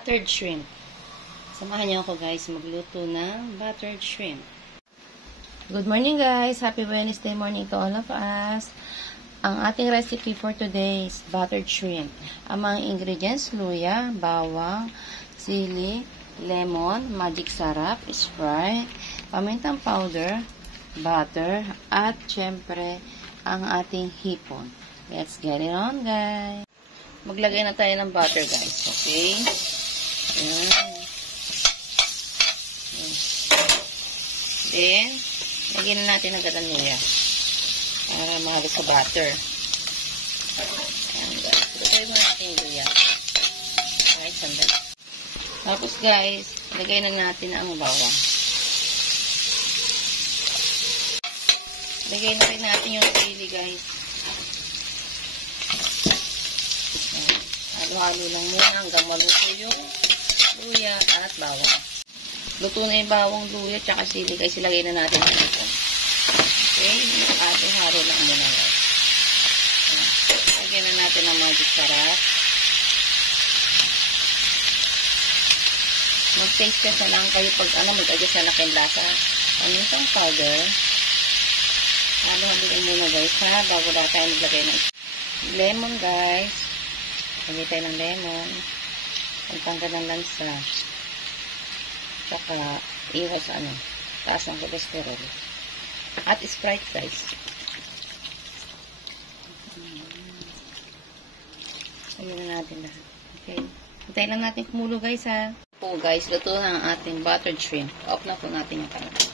buttered shrimp. Samahan niyo ako guys magluto ng buttered shrimp. Good morning guys! Happy Wednesday morning to all of us. Ang ating recipe for today is buttered shrimp. Ang mga ingredients, luya, bawang, sili, lemon, magic sarap, Sprite, pamintang powder, butter, at syempre ang ating hipon. Let's get it on guys! Maglagay na tayo ng butter guys. Okay? Ayan. Then, lagyan na natin agad ang luya para mahalos sa butter. Ayan guys. Lagay na natin yung luya. Alright, sandali. Tapos guys, lagay na natin ang bawang. Lagay na rin natin yung sili guys. Halo-halo lang muna hanggang maluto yung luya at bawang. Luto na yung bawang, luya, tsaka sili guys. Ilagay na natin dito. Okay? Halo-halo lang muna guys. Lagyan na natin ang magic sarap. Mag-taste ka lang kayo pag mag-adjust na ng lasa. Pamintang powder. Halo-halo lang muna guys ha. Bago lang tayo maglagay ng lemon guys. Lagay tayo ng lemon. Pagtanggal ng lansa. Tsaka, iwas taas ng cholesterol. At Sprite guys. Lagyan na natin lahat. Okay. Hintayin lang natin kumulo guys ha. Po guys, luto na ang ating buttered shrimp. Off na po natin yung kamera.